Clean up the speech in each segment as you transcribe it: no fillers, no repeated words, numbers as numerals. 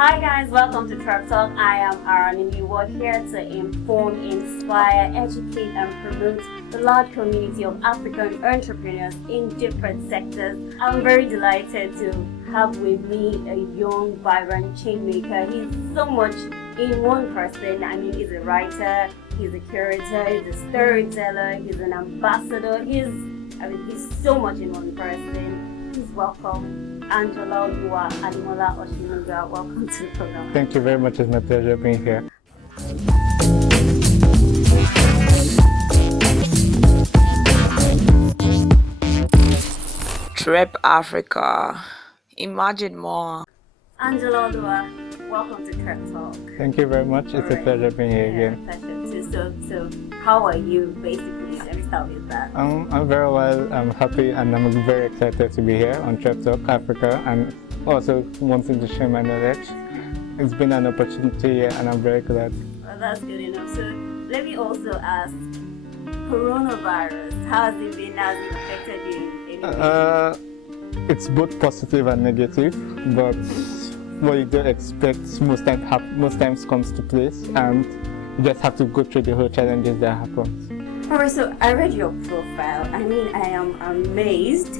Hi guys, welcome to Trep Talk. I am Aaron and we're here to inform, inspire, educate and promote the large community of African entrepreneurs in different sectors. I'm very delighted to have with me a young, vibrant changemaker. He's so much in one person. I mean, he's a writer, he's a curator, he's a storyteller, he's an ambassador. He's so much in one person. Please welcome ANJOLAOLUWA, ADEMOLA-OSINUGA. Welcome to the program. Thank you very much. It's my pleasure being here. TrepAfrica. Imagine more. ANJOLAOLUWA, welcome to Trep Talk. Thank you very much. It's a pleasure being here again. Pleasure too. So how are you basically? Let me start with that. I'm very well. I'm happy and I'm very excited to be here on Trep Talk Africa and also wanting to share my knowledge. It's been an opportunity here and I'm very glad. Well, that's good enough. So let me also ask, coronavirus, how has it been? Has it affected you in any way? It's both positive and negative, but what you don't expect most times comes to place, and you just have to go through the whole challenges that happen. Alright, so I read your profile. I mean, I am amazed.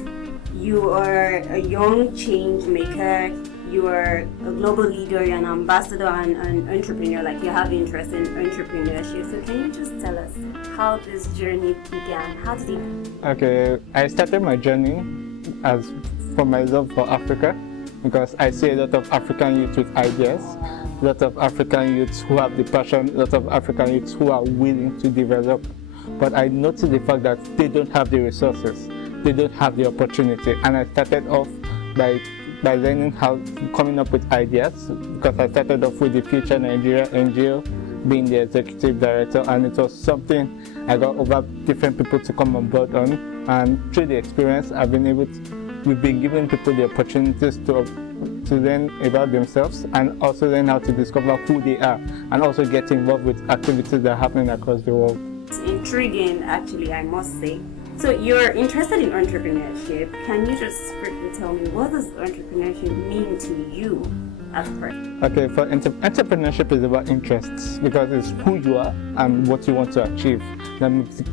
You are a young change maker. You are a global leader. You're an ambassador and an entrepreneur. Like, you have interest in entrepreneurship. So can you just tell us how this journey began? How did it? Okay, I started my journey as for my love for Africa, because I see a lot of African youths with ideas, a lot of African youths who have the passion, a lot of African youths who are willing to develop. But I noticed the fact that they don't have the resources, they don't have the opportunity. And I started off by learning coming up with ideas, because I started off with the Future Nigeria NGO, being the executive director, and it was something I got over different people to come on board on. And through the experience, we've been giving people the opportunities to learn about themselves and also learn how to discover who they are, and also get involved with activities that are happening across the world. It's intriguing, actually, I must say. So you're interested in entrepreneurship. Can you just quickly tell me, what does entrepreneurship mean to you as a person? Okay, for entrepreneurship is about interests, because it's who you are and what you want to achieve. That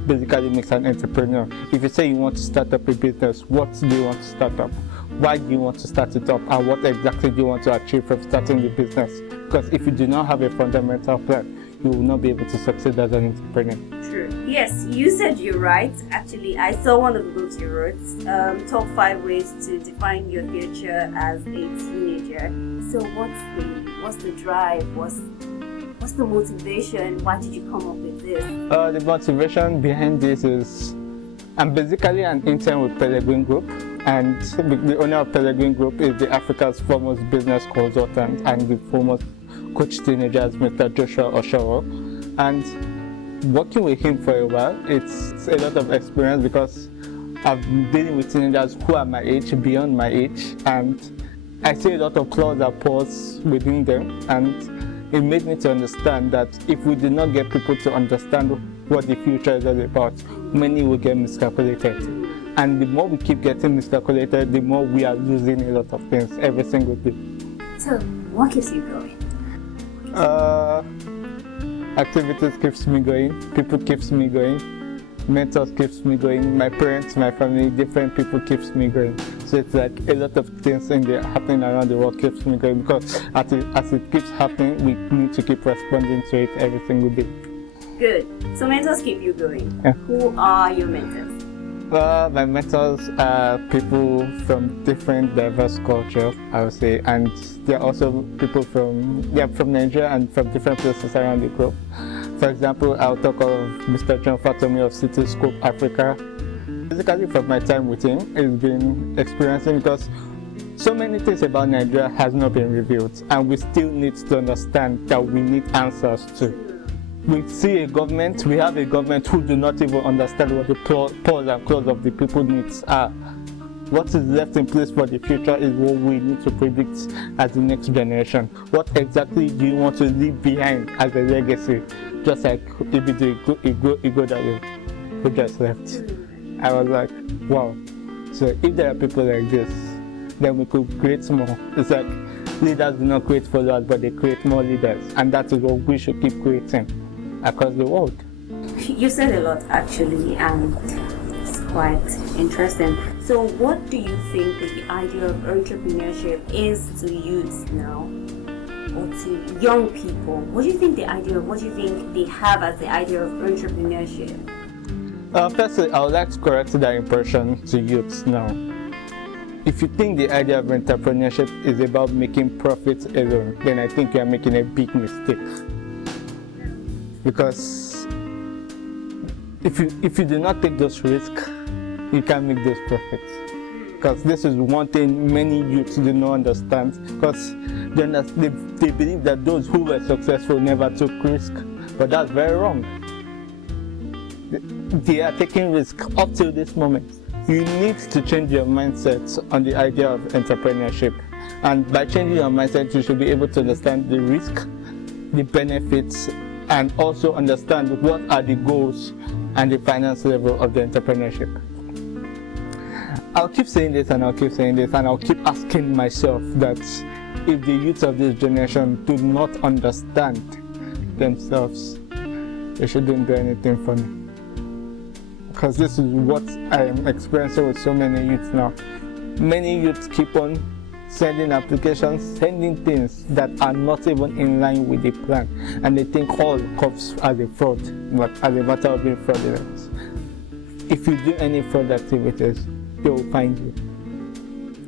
basically makes an entrepreneur. If you say you want to start up a business, what do you want to start up? Why do you want to start it up? And what exactly do you want to achieve from starting the business? Because if you do not have a fundamental plan, you will not be able to succeed as an entrepreneur. True. Yes, you said you're right. Actually, I saw one of the books you wrote, Top 5 Ways to Define Your Future as a Teenager. So what's the drive? What's the motivation? Why did you come up with this? The motivation behind this is, I'm basically an intern with Pellegrin Group, and the owner of Pellegrin Group is the Africa's foremost business consultant and the foremost coach teenagers, Mr. Joshua Oshawa. And working with him for a while, it's a lot of experience, because I've been dealing with teenagers who are my age, beyond my age, and I see a lot of flaws and pores within them, and it made me to understand that if we do not get people to understand what the future is all about, many will get miscalculated. And the more we keep getting miscalculated, the more we are losing a lot of things every single day. So what keeps you going? Activities keeps me going, people keeps me going, mentors keeps me going, my parents, my family, different people keeps me going. So it's like a lot of things happening around the world keeps me going, because as it keeps happening, we need to keep responding to it every single day. Good. So mentors keep you going. Yeah. Who are your mentors? My mentors are people from different diverse cultures, I would say, and they're also people from Nigeria and from different places around the globe. For example, I'll talk of Mr. John Fatomi of Cityscope Africa. Basically, from my time with him, it's been experiencing, because so many things about Nigeria has not been revealed, and we still need to understand that we need answers to. We have a government who do not even understand what the pros and cons of the people's needs are. What is left in place for the future is what we need to predict as the next generation. What exactly do you want to leave behind as a legacy? Just like maybe the ego that we just left. I was like, wow. So if there are people like this, then we could create more. It's like leaders do not create followers, but they create more leaders. And that is what we should keep creating across the world. You said a lot actually, and it's quite interesting. So what do you think that the idea of entrepreneurship is to youths now, or to young people? What do you think they have as the idea of entrepreneurship? Firstly, I would like to correct that impression to youths now. If you think the idea of entrepreneurship is about making profits alone, then I think you are making a big mistake. Because if you do not take those risks, you can't make those profits. Because this is one thing many youths do not understand. Because they believe that those who were successful never took risk, but that's very wrong. They are taking risk up till this moment. You need to change your mindset on the idea of entrepreneurship. And by changing your mindset, you should be able to understand the risk, the benefits, and also understand what are the goals and the finance level of the entrepreneurship. I'll keep saying this and I'll keep saying this, and I'll keep asking myself that if the youth of this generation do not understand themselves, they shouldn't do anything for me. Because this is what I am experiencing with so many youths now. Many youths keep on sending applications, sending things that are not even in line with the plan, and they think all comes as a fraud, but as a matter of being fraudulent. If you do any fraud activities, they will find you,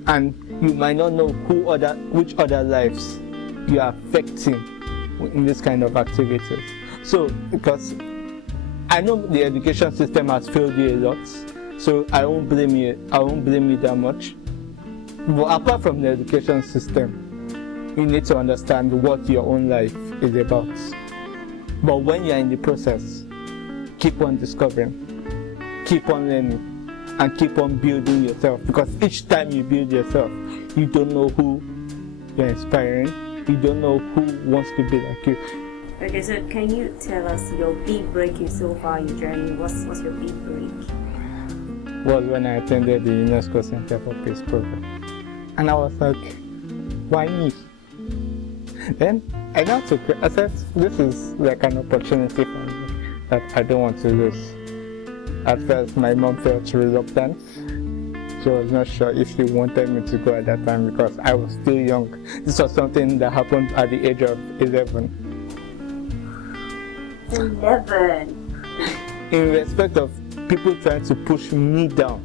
and you might not know which other lives you are affecting in this kind of activities. So, because I know the education system has failed you a lot, so I won't blame you that much. But apart from the education system, you need to understand what your own life is about. But when you are in the process, keep on discovering, keep on learning, and keep on building yourself. Because each time you build yourself, you don't know who you're inspiring, you don't know who wants to be like you. Okay, so can you tell us your big break so far in your journey? What's your big break? Was when I attended the UNESCO Center for Peace program. And I was like, why me? Then I said, this is like an opportunity for me that I don't want to lose. At first, my mom felt reluctant. She was not sure if she wanted me to go at that time because I was still young. This was something that happened at the age of 11. 11. In respect of people trying to push me down,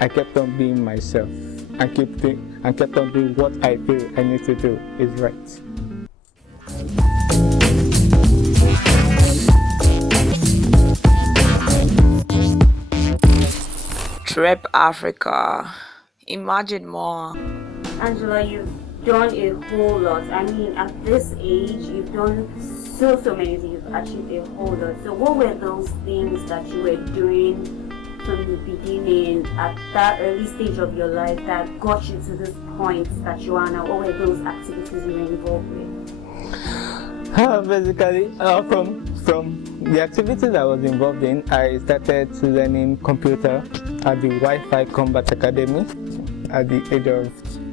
I kept on being myself and kept on doing what I feel I need to do is right. TrepAfrica. Imagine more. Anjola, you've done a whole lot. I mean, at this age, you've done so many things. You've achieved a whole lot. So what were those things that you were doing from the beginning at that early stage of your life that got you to this point that you are now? What were those activities you were involved with? Basically, from the activities I was involved in, I started learning computer at the Wi-Fi Combat Academy at the age of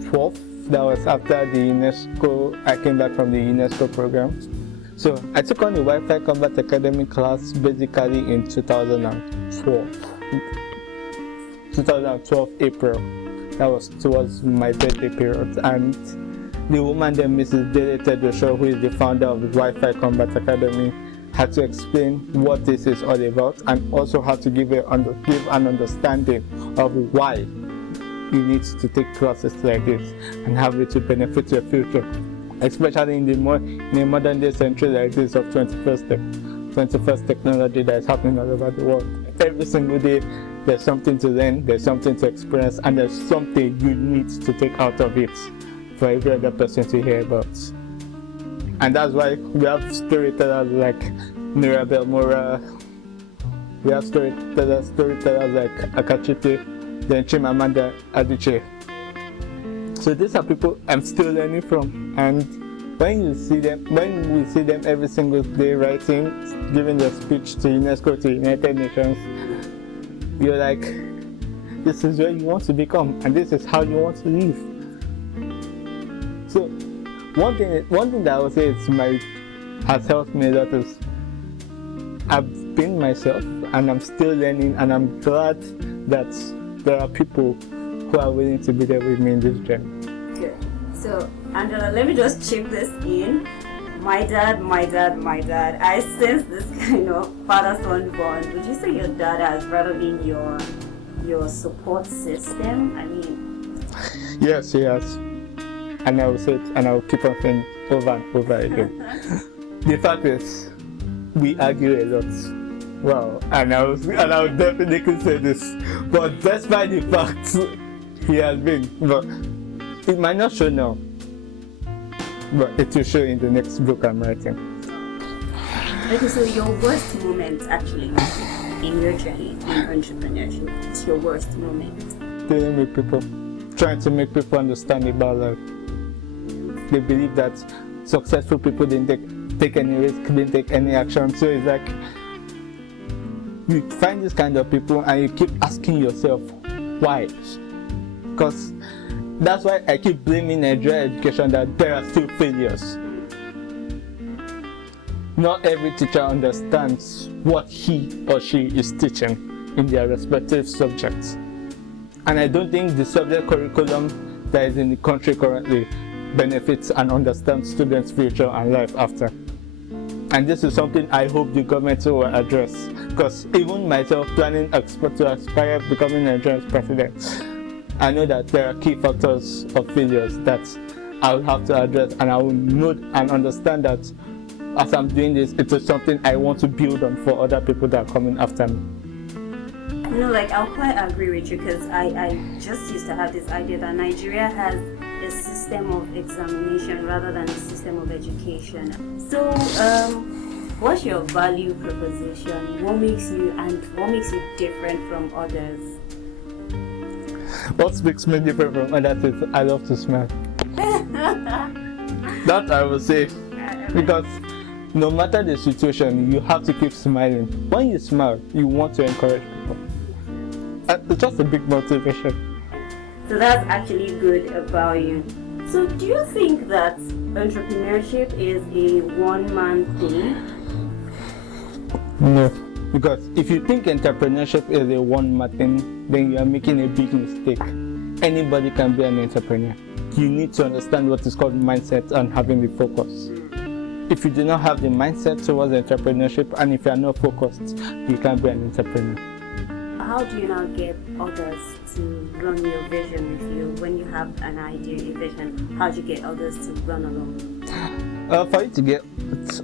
12. That was after the UNESCO, I came back from the UNESCO program. So I took on the Wi-Fi Combat Academy class basically in 2012 April. That was towards my birthday period. And the woman then, Mrs. Tedx, who is the founder of the Wi-Fi Combat Academy, had to explain what this is all about and also had to give an understanding of why you need to take classes like this and have it to benefit your future, especially in a modern day century like this of 21st technology that is happening all over the world. Every single day there's something to learn, there's something to experience, and there's something you need to take out of it for every other person to hear about. And that's why we have storytellers like Mirabel Mora, we have storytellers like Akachipe, then Chimamanda Adichie. So these are people I'm still learning from, and when we see them every single day writing, giving their speech to UNESCO, to United Nations, you're like, this is where you want to become, and this is how you want to live. So one thing that I would say has helped me a lot is I've been myself and I'm still learning, and I'm glad that there are people who are willing to be there with me in this journey. Good. So, Anjola, let me just chip this in. My dad. I sense this kind of father-son bond. Would you say your dad has rather been your support system? I mean, yes, he has. And I will say it, and I will keep on saying it over and over again. The fact is, we argue a lot. Wow, and I would definitely say this. But despite the fact he has been, but it might not show now, but it will show in the next book I'm writing. Okay, so your worst moment actually in your journey in entrepreneurship, it's your worst moment? Dealing with people, trying to make people understand about life. They believe that successful people didn't take any risk, didn't take any action. So it's like you find this kind of people and you keep asking yourself why. Because that's why I keep blaming Nigerian education, that there are still failures. Not every teacher understands what he or she is teaching in their respective subjects. And I don't think the subject curriculum that is in the country currently benefits and understands students' future and life after. And this is something I hope the government will address, because even myself planning to aspire becoming Nigeria's president, I know that there are key factors of failures that I will have to address, and I will know and understand that as I'm doing this, it is something I want to build on for other people that are coming after me. You know, like, I'll quite agree with you, because I just used to have this idea that Nigeria has a system of examination rather than a system of education. So, what's your value proposition? What makes you different from others? What makes me different from others is I love to smile. That I will say, because no matter the situation, you have to keep smiling. When you smile, you want to encourage people. It's just a big motivation. So that's actually good about you. So do you think that entrepreneurship is a one-man thing? No. Because if you think entrepreneurship is a one-man thing, then you are making a big mistake. Anybody can be an entrepreneur. You need to understand what is called mindset and having the focus. If you do not have the mindset towards entrepreneurship, and if you are not focused, you can't be an entrepreneur. How do you now get others to run your vision with you? When you have an idea, a vision, how do you get others to run along? For you to get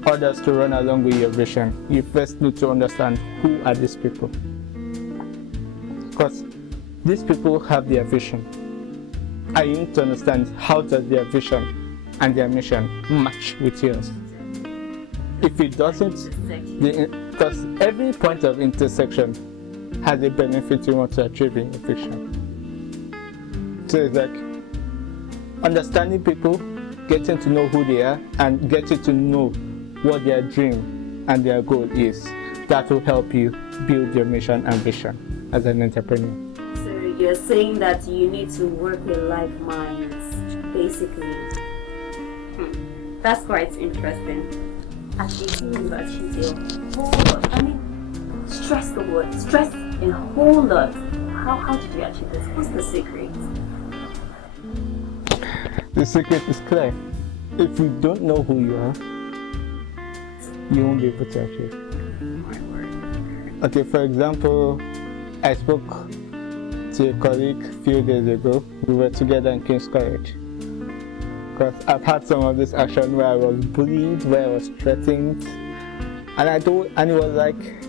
others to run along with your vision, you first need to understand who are these people. Because these people have their vision. And you need to understand how does their vision and their mission match with yours. If it doesn't, because every point of intersection has a benefit you want to achieve in your vision. So it's like understanding people, getting to know who they are, and getting to know what their dream and their goal is. That will help you build your mission and vision as an entrepreneur. So you're saying that you need to work with like minds, basically. That's quite interesting. At 18 universities, a whole lot. I mean, stress the word. Stress in a whole lot. How did you achieve this? What's the secret? The secret is clear. If you don't know who you are, you won't be able to achieve. My word. Okay, for example, I spoke to a colleague a few days ago. We were together in King's College. Because I've had some of this action where I was bullied, where I was threatened, and it was like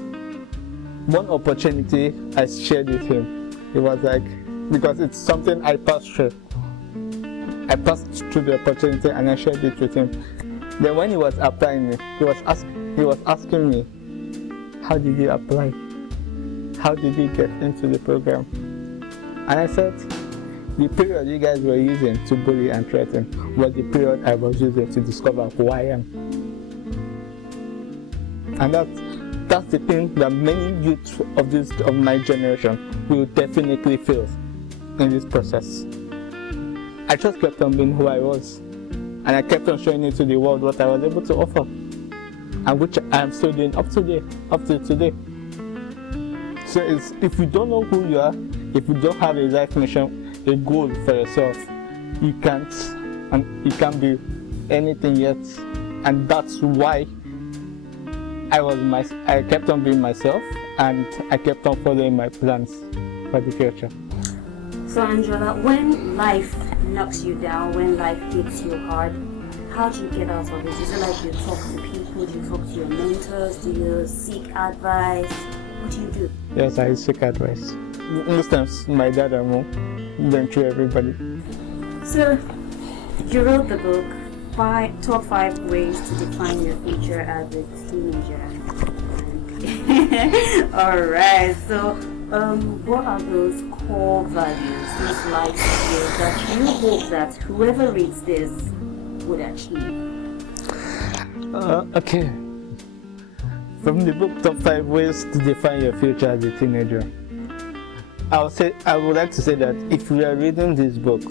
one opportunity I shared with him. It was like, because it's something I passed through. I passed through the opportunity and I shared it with him. Then when he was applying me, he was asking me, how did you apply? How did you get into the program? And I said, the period you guys were using to bully and threaten was the period I was using to discover who I am. And that's the thing that many youth of my generation will definitely feel in this process. I just kept on being who I was. and I kept on showing it to the world what I was able to offer, and which I'm still doing up to today. So if you don't know who you are, if you don't have a life mission, a goal for yourself, you can't be anything yet. And that's why I kept on being myself, and I kept on following my plans for the future. So Anjola, when life knocks you down, when life hits you hard, how do you get out of it? Is it like you talk to people, do you talk to your mentors, do you seek advice? What do you do? Yes, I seek advice. Most times my dad and mom, then through everybody. So you wrote the book, Top 5 Ways to Define Your Future as a Teenager. Alright, so what are those core values, those life skills that you hope that whoever reads this would achieve? Okay. From the book Top 5 Ways to Define Your Future as a Teenager, I would like to say that if you are reading this book,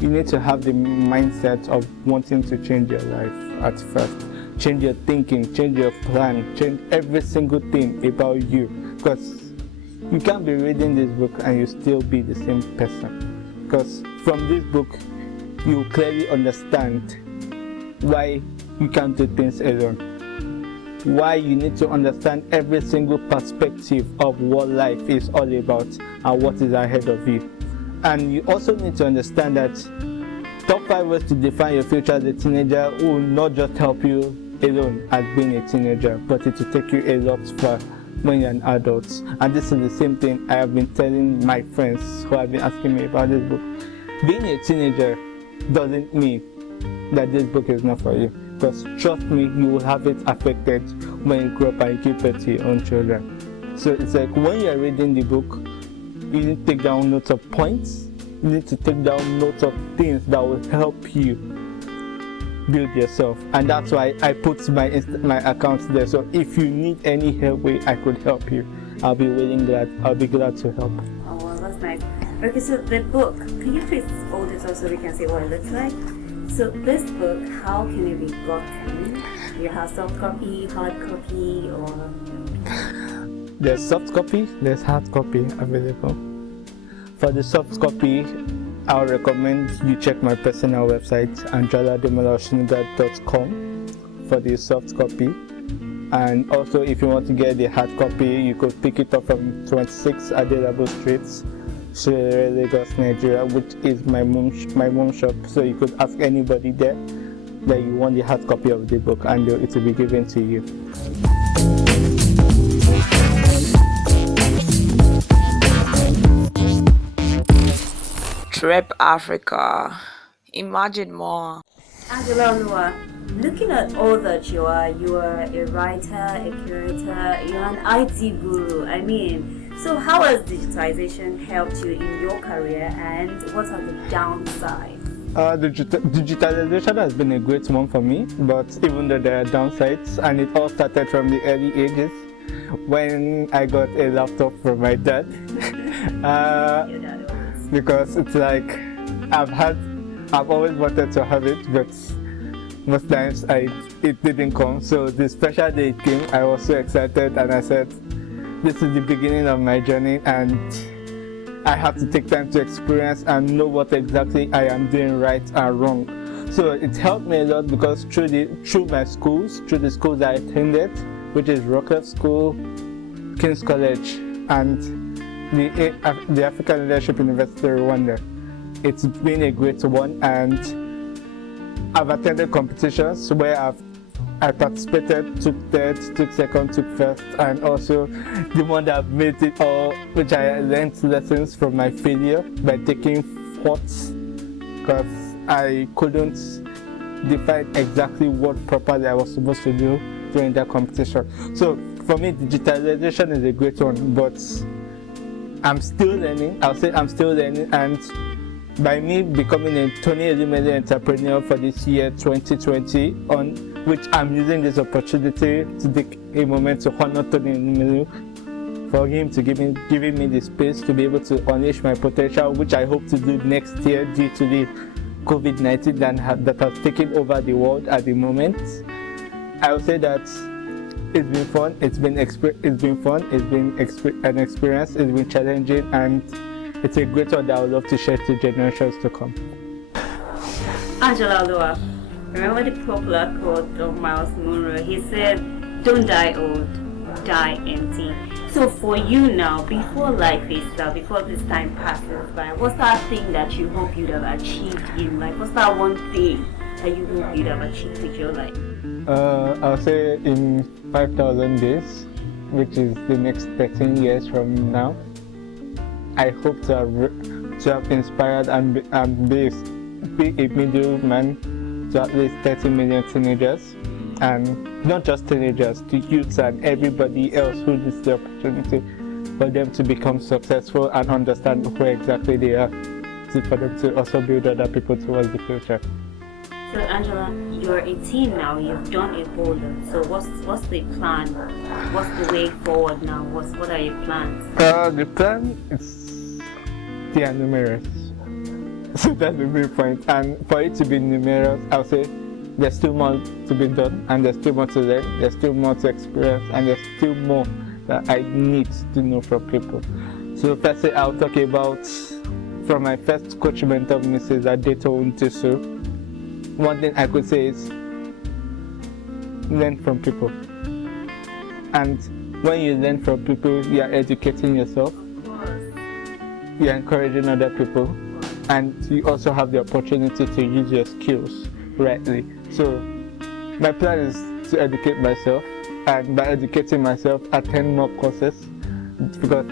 you need to have the mindset of wanting to change your life at first. Change your thinking, change your plan, change every single thing about you. Because you can't be reading this book and you still be the same person. Because from this book, you clearly understand why you can't do things alone. Why you need to understand every single perspective of what life is all about and what is ahead of you. And you also need to understand that Top 5 Ways to Define Your Future as a Teenager will not just help you alone as being a teenager, but it will take you a lot far when you're an adult. And this is the same thing I have been telling my friends who have been asking me about this book. Being a teenager doesn't mean that this book is not for you. Because trust me, you will have it affected when you grow up and you give birth to your own children. So it's like when you're reading the book, you need to take down notes of points. You need to take down notes of things that will help you build yourself. And that's why I put my accounts there. So if you need any help way I could help you, I'll be glad to help. Oh, well, that's nice. Okay, so the book, can you please hold it up so we can see what it looks like? So this book, how can it be gotten? Do you have soft copy, hard copy, or? There's soft copy, there's hard copy available. For the soft copy, I would recommend you check my personal website, ANJOLA.com, for the soft copy. And also, if you want to get the hard copy, you could pick it up from 26 ADEMOLA Street, Lagos, Nigeria, which is my mom shop. So you could ask anybody there that you want the hard copy of the book, and it will be given to you. TrepAfrica. Imagine more. ANJOLAOLUWA, looking at all that you are a writer, a curator, you're an IT guru. So how has digitization helped you in your career, and what are the downsides? Digitalization has been a great one for me, but even though there are downsides, and it all started from the early ages when I got a laptop from my dad. Because it's like I've always wanted to have it, but most times it didn't come. So the special day it came, I was so excited, and I said, this is the beginning of my journey, and I have to take time to experience and know what exactly I am doing right and wrong. So it helped me a lot because through the schools I attended, which is Rockcliffe School, King's College, and the African Leadership University Rwanda. It's been a great one, and I've attended competitions where I participated, took third, took second, took first, and also the one that made it all, which I learned lessons from my failure by taking fourths, because I couldn't define exactly what properly I was supposed to do during that competition. So for me, digitalization is a great one, but I'm still learning. I'll say I'm still learning, and by me becoming a Tony Elumelu entrepreneur for this year 2020, on which I'm using this opportunity to take a moment to honor Tony Elumelu for him to giving me the space to be able to unleash my potential, which I hope to do next year due to the COVID-19 that has taken over the world at the moment. I would say that it's been fun. It's been fun. It's been an experience. It's been challenging, and it's a great one that I would love to share to generations to come. ANJOLAOLUWA, remember the popular quote of Miles Monroe? He said, "Don't die old, die empty." So for you now, before life is out, before this time passes by, what's that thing that you hope you'd have achieved in life? What's that one thing that you hope you'd have achieved with your life? I'll say in 5,000 days, which is the next 13 years from now, I hope to have inspired and be a middleman to at least 30 million teenagers. And not just teenagers, to youths and everybody else who needs the opportunity for them to become successful and understand where exactly they are, for them to also build other people towards the future. So Anjola, you're 18 now, you've done a whole lot. So what's the plan? What's the way forward now? What are your plans? The plan is, they are numerous. So that's the main point. And for it to be numerous, I'll say there's still more to be done, and there's still more to learn, there's still more to experience, and there's still more that I need to know from people. So firstly, I'll talk about from my first coach mentor, Mrs. Adeto Untisu. One thing I could say is learn from people. And when you learn from people, you are educating yourself, you are encouraging other people, and you also have the opportunity to use your skills rightly. So my plan is to educate myself, and by educating myself, attend more courses, because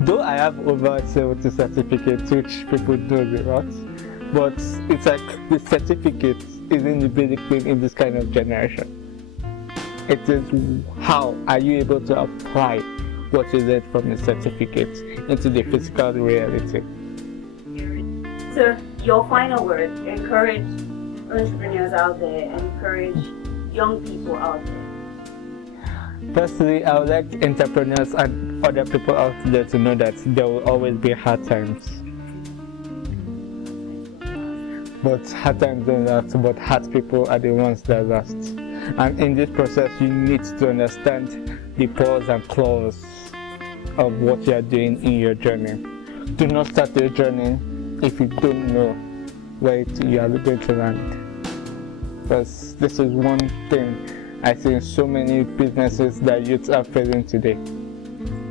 though I have over 70 certificates, which people know a lot, but it's like the certificate isn't the basic thing in this kind of generation. It is how are you able to apply what you learned from the certificate into the physical reality. So your final word, encourage entrepreneurs out there, encourage young people out there. Firstly, I would like entrepreneurs and other people out there to know that there will always be hard times. But hard times don't last, but hard people are the ones that last. And in this process, you need to understand the pros and cons of what you are doing in your journey. Do not start your journey if you don't know where you are going to land. Because this is one thing I see in so many businesses that youths are facing today.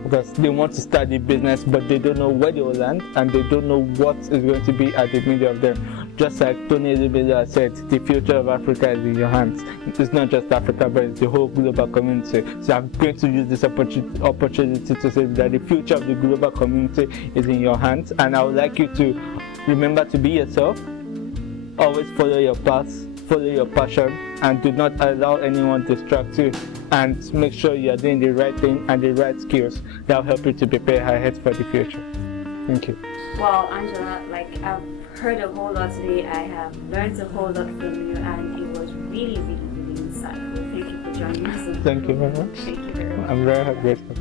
Because they want to start the business, but they don't know where they will land, and they don't know what is going to be at the middle of them. Just like Tony Elubela said, the future of Africa is in your hands. It's not just Africa, but it's the whole global community. So I'm going to use this opportunity to say that the future of the global community is in your hands, and I would like you to remember to be yourself, always follow your path, follow your passion, and do not allow anyone to distract you, and make sure you are doing the right thing and the right skills that will help you to prepare ahead for the future. Thank you. Well, Anjola, I've heard a whole lot today. I have learned a whole lot from you, and it was really, really, really insightful. Thank you for joining us. Thank you very much. Thank you very much. I'm very grateful.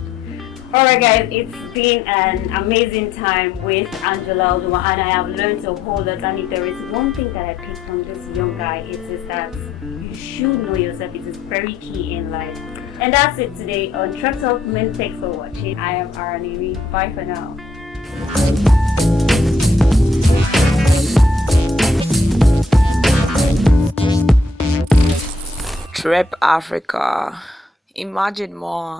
Alright guys, it's been an amazing time with ANJOLAOLUWA, and I have learned a whole lot. And if there is one thing that I picked from this young guy, it is that you should know yourself. It is very key in life. And that's it today on TrepAfrica. Thanks for watching. I am Abdulaleem. Bye for now. TrepAfrica. Imagine more.